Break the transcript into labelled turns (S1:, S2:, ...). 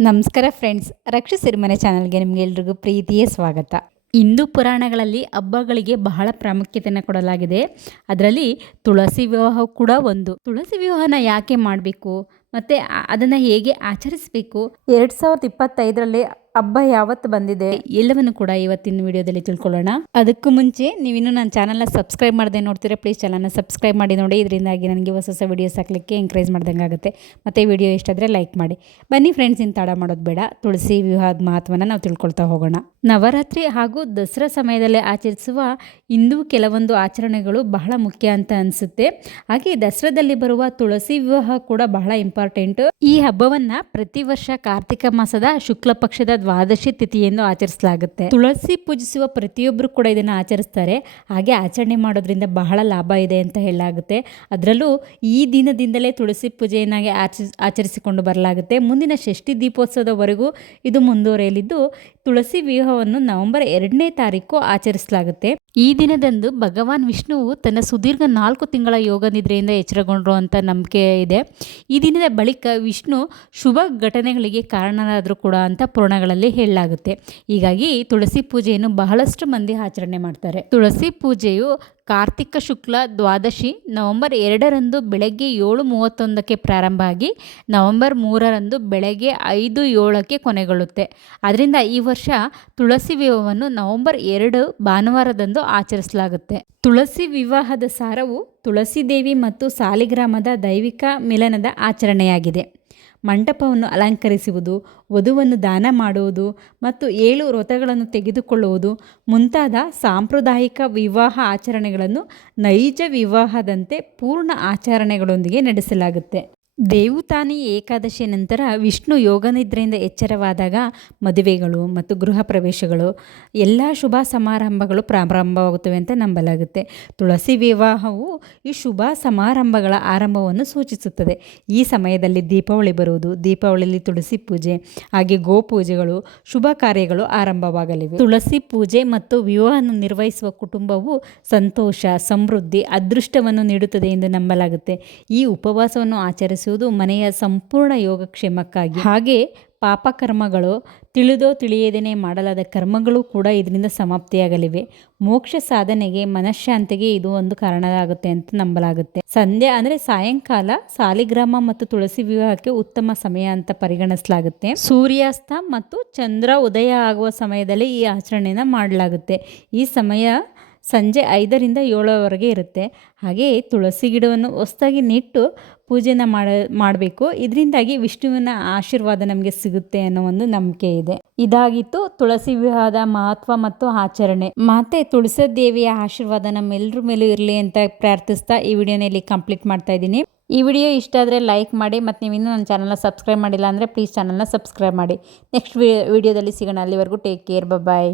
S1: ನಮಸ್ಕಾರ ಫ್ರೆಂಡ್ಸ್ ರಕ್ಷ ಸಿರಿಮನೆ ಚಾನಲ್ಗೆ ನಿಮಗೆಲ್ರಿಗೂ ಪ್ರೀತಿಯ ಸ್ವಾಗತ. ಹಿಂದೂ ಪುರಾಣಗಳಲ್ಲಿ ಹಬ್ಬಗಳಿಗೆ ಬಹಳ ಪ್ರಾಮುಖ್ಯತೆಯನ್ನು ಕೊಡಲಾಗಿದೆ. ಅದರಲ್ಲಿ ತುಳಸಿ ವಿವಾಹ ಕೂಡ ಒಂದು. ತುಳಸಿ ವಿವಾಹನ ಯಾಕೆ ಮಾಡಬೇಕು? ಮತ್ತು ಅದನ್ನು ಹೇಗೆ ಆಚರಿಸಬೇಕು? ಎರಡು ಸಾವಿರದ ಇಪ್ಪತ್ತೈದರಲ್ಲಿ ಹಬ್ಬ ಯಾವತ್ತು ಬಂದಿದೆ? ಎಲ್ಲವನ್ನು ಕೂಡ ಇವತ್ತಿನ ವಿಡಿಯೋದಲ್ಲಿ ತಿಳ್ಕೊಳ್ಳೋಣ. ಅದಕ್ಕೂ ಮುಂಚೆ ನೀವಿನ್ನು ನನ್ನ ಚಾನಲ್ನ ಸಬ್ಸ್ಕ್ರೈಬ್ ಮಾಡದೆ ನೋಡ್ತೀರಾ ಪ್ಲೀಸ್ ಚಾನಲ್ನ ಸಬ್ಸ್ಕ್ರೈಬ್ ಮಾಡಿ ನೋಡಿ. ಇದರಿಂದಾಗಿ ನನಗೆ ಹೊಸ ಹೊಸ ವೀಡಿಯೋಸ್ ಹಾಕಲಿಕ್ಕೆ ಎಂಕರೇಜ್ ಮಾಡ್ದಂಗೆ ಆಗುತ್ತೆ. ಮತ್ತು ವಿಡಿಯೋ ಇಷ್ಟಾದರೆ ಲೈಕ್ ಮಾಡಿ. ಬನ್ನಿ ಫ್ರೆಂಡ್ಸ್ ಇನ್ನು ತಡ ಮಾಡೋದು ಬೇಡ. ತುಳಸಿ ವಿವಾಹದ ಮಹತ್ವನ ನಾವು ತಿಳ್ಕೊಳ್ತಾ ಹೋಗೋಣ. ನವರಾತ್ರಿ ಹಾಗೂ ದಸರಾ ಸಮಯದಲ್ಲಿ ಆಚರಿಸುವ ಇಂದು ಕೆಲವೊಂದು ಆಚರಣೆಗಳು ಬಹಳ ಮುಖ್ಯ ಅಂತ ಅನಿಸುತ್ತೆ. ಹಾಗೆ ದಸರಾದಲ್ಲಿ ಬರುವ ತುಳಸಿ ವಿವಾಹ ಕೂಡ ಬಹಳ ಇಂಪಾರ್ಟೆಂಟ್ ಈ ಹಬ್ಬವನ್ನು ಪ್ರತಿ ವರ್ಷ ಕಾರ್ತಿಕ ಮಾಸದ ಶುಕ್ಲ ಪಕ್ಷದ ದ್ವಾದಶಿ ತಿಥಿಯನ್ನು ಆಚರಿಸಲಾಗುತ್ತೆ. ತುಳಸಿ ಪೂಜಿಸುವ ಪ್ರತಿಯೊಬ್ಬರು ಕೂಡ ಇದನ್ನು ಆಚರಿಸ್ತಾರೆ. ಹಾಗೆ ಆಚರಣೆ ಮಾಡೋದ್ರಿಂದ ಬಹಳ ಲಾಭ ಇದೆ ಅಂತ ಹೇಳಲಾಗುತ್ತೆ. ಅದರಲ್ಲೂ ಈ ದಿನದಿಂದಲೇ ತುಳಸಿ ಪೂಜೆಯನ್ನಾಗಿ ಆಚರಿಸಿಕೊಂಡು ಬರಲಾಗುತ್ತೆ. ಮುಂದಿನ ಷಷ್ಠಿ ದೀಪೋತ್ಸವದವರೆಗೂ ಇದು ಮುಂದುವರೆಯಲಿದ್ದು, ತುಳಸಿ ವಿವಾಹವನ್ನು ನವೆಂಬರ್ ಎರಡನೇ ತಾರೀಕು ಆಚರಿಸಲಾಗುತ್ತೆ. ಈ ದಿನದಂದು ಭಗವಾನ್ ವಿಷ್ಣುವು ತನ್ನ ಸುದೀರ್ಘ ನಾಲ್ಕು ತಿಂಗಳ ಯೋಗ ನಿದ್ರೆಯಿಂದ ಎಚ್ಚರಗೊಂಡ್ರು ಅಂತ ನಂಬಿಕೆ ಇದೆ. ಈ ದಿನದ ಬಳಿಕ ವಿಷ್ಣು ಶುಭ ಘಟನೆಗಳಿಗೆ ಕಾರಣನಾದರೂ ಕೂಡ ಅಂತ ಪುರಾಣಗಳಲ್ಲಿ ಹೇಳಲಾಗುತ್ತೆ. ಹೀಗಾಗಿ ತುಳಸಿ ಪೂಜೆಯನ್ನು ಬಹಳಷ್ಟು ಮಂದಿ ಆಚರಣೆ ಮಾಡ್ತಾರೆ. ತುಳಸಿ ಪೂಜೆಯು ಕಾರ್ತಿಕ ಶುಕ್ಲ ದ್ವಾದಶಿ ನವೆಂಬರ್ ಎರಡರಂದು ಬೆಳಗ್ಗೆ ಏಳು ಮೂವತ್ತೊಂದಕ್ಕೆ ಪ್ರಾರಂಭ ಆಗಿ ನವೆಂಬರ್ ಮೂರರಂದು ಬೆಳಗ್ಗೆ ಐದು ಏಳಕ್ಕೆ ಕೊನೆಗೊಳ್ಳುತ್ತೆ. ಅದರಿಂದ ಈ ವರ್ಷ ತುಳಸಿ ವಿವಾಹವನ್ನು ನವೆಂಬರ್ ಎರಡು ಭಾನುವಾರದಂದು ಆಚರಿಸಲಾಗುತ್ತೆ. ತುಳಸಿ ವಿವಾಹದ ಸಾರವು ತುಳಸಿ ದೇವಿ ಮತ್ತು ಸಾಲಿಗ್ರಾಮದ ದೈವಿಕ ಮಿಲನದ ಆಚರಣೆಯಾಗಿದೆ. ಮಂಟಪವನ್ನು ಅಲಂಕರಿಸುವುದು, ವಧುವನ್ನು ದಾನ ಮಾಡುವುದು ಮತ್ತು ಏಳು ವ್ರತಗಳನ್ನು ತೆಗೆದುಕೊಳ್ಳುವುದು ಮುಂತಾದ ಸಾಂಪ್ರದಾಯಿಕ ವಿವಾಹ ಆಚರಣೆಗಳನ್ನು ನೈಜ ವಿವಾಹದಂತೆ ಪೂರ್ಣ ಆಚರಣೆಗಳೊಂದಿಗೆ ನಡೆಸಲಾಗುತ್ತೆ. ದೇವುತಾನಿ ಏಕಾದಶಿ ನಂತರ ವಿಷ್ಣು ಯೋಗನಿದ್ರೆಯಿಂದ ಎಚ್ಚರವಾದಾಗ ಮದುವೆಗಳು ಮತ್ತು ಗೃಹ ಪ್ರವೇಶಗಳು, ಎಲ್ಲ ಶುಭ ಸಮಾರಂಭಗಳು ಪ್ರಾರಂಭವಾಗುತ್ತವೆ ಅಂತ ನಂಬಲಾಗುತ್ತೆ. ತುಳಸಿ ವಿವಾಹವು ಈ ಶುಭ ಸಮಾರಂಭಗಳ ಆರಂಭವನ್ನು ಸೂಚಿಸುತ್ತದೆ. ಈ ಸಮಯದಲ್ಲಿ ದೀಪಾವಳಿ ಬರುವುದು, ದೀಪಾವಳಿಯಲ್ಲಿ ತುಳಸಿ ಪೂಜೆ, ಹಾಗೆ ಗೋಪೂಜೆಗಳು, ಶುಭ ಕಾರ್ಯಗಳು ಆರಂಭವಾಗಲಿವೆ. ತುಳಸಿ ಪೂಜೆ ಮತ್ತು ವಿವಾಹವನ್ನು ನಿರ್ವಹಿಸುವ ಕುಟುಂಬವು ಸಂತೋಷ, ಸಮೃದ್ಧಿ, ಅದೃಷ್ಟವನ್ನು ನೀಡುತ್ತದೆ ಎಂದು ನಂಬಲಾಗುತ್ತೆ. ಈ ಉಪವಾಸವನ್ನು ಆಚರಿಸಿ ಮನೆಯ ಸಂಪೂರ್ಣ ಯೋಗಕ್ಷೇಮಕ್ಕಾಗಿ. ಹಾಗೆ ಪಾಪಕರ್ಮಗಳು ತಿಳಿದೋ ತಿಳಿಯದೇನೆ ಮಾಡಲಾದ ಕರ್ಮಗಳು ಕೂಡ ಇದರಿಂದ ಸಮಾಪ್ತಿಯಾಗಲಿವೆ. ಮೋಕ್ಷ ಸಾಧನೆಗೆ ಮನಃಶಾಂತಿಗೆ ಇದು ಒಂದು ಕಾರಣ ಆಗುತ್ತೆ ಅಂತ ನಂಬಲಾಗುತ್ತೆ. ಸಂಧ್ಯಾ ಅಂದರೆ ಸಾಯಂಕಾಲ ಸಾಲಿಗ್ರಾಮ ಮತ್ತು ತುಳಸಿ ವಿವಾಹಕ್ಕೆ ಉತ್ತಮ ಸಮಯ ಅಂತ ಪರಿಗಣಿಸಲಾಗುತ್ತೆ. ಸೂರ್ಯಾಸ್ತ ಮತ್ತು ಚಂದ್ರ ಉದಯ ಆಗುವ ಸಮಯದಲ್ಲಿ ಈ ಆಚರಣೆಯನ್ನು ಮಾಡಲಾಗುತ್ತೆ. ಈ ಸಮಯ ಸಂಜೆ ಐದರಿಂದ ಏಳರವರೆಗೆ ಇರುತ್ತೆ. ಹಾಗೆಯೇ ತುಳಸಿ ಗಿಡವನ್ನು ಹೊಸದಾಗಿ ನೆಟ್ಟು ಪೂಜೆನ ಮಾಡ, ಮಾಡಬೇಕು. ಇದರಿಂದಾಗಿ ವಿಷ್ಣುವಿನ ಆಶೀರ್ವಾದ ನಮಗೆ ಸಿಗುತ್ತೆ ಅನ್ನೋ ಒಂದು ನಂಬಿಕೆ ಇದೆ. ಇದಾಗಿತ್ತು ತುಳಸಿ ವಿವಾಹದ ಮಹತ್ವ ಮತ್ತು ಆಚರಣೆ. ಮತ್ತೆ ತುಳಸಿ ದೇವಿಯ ಆಶೀರ್ವಾದ ನಮ್ಮೆಲ್ಲರ ಮೇಲೂ ಇರಲಿ ಅಂತ ಪ್ರಾರ್ಥಿಸ್ತಾ ಈ ವಿಡಿಯೋನ ಇಲ್ಲಿ ಕಂಪ್ಲೀಟ್ ಮಾಡ್ತಾ ಇದ್ದೀನಿ. ಈ ವಿಡಿಯೋ ಇಷ್ಟ ಆದರೆ ಲೈಕ್ ಮಾಡಿ, ಮತ್ತು ನೀವು ಇನ್ನೂ ನನ್ನ ಚಾನಲ್ನ ಸಬ್ಸ್ಕ್ರೈಬ್ ಮಾಡಿಲ್ಲ ಅಂದರೆ ಪ್ಲೀಸ್ ಚಾನಲ್ನ ಸಬ್ಸ್ಕ್ರೈಬ್ ಮಾಡಿ. ನೆಕ್ಸ್ಟ್ ವಿಡಿಯೋದಲ್ಲಿ ಸಿಗೋಣ. ಅಲ್ಲಿವರೆಗೂ ಟೇಕ್ ಕೇರ್. ಬಾಯ್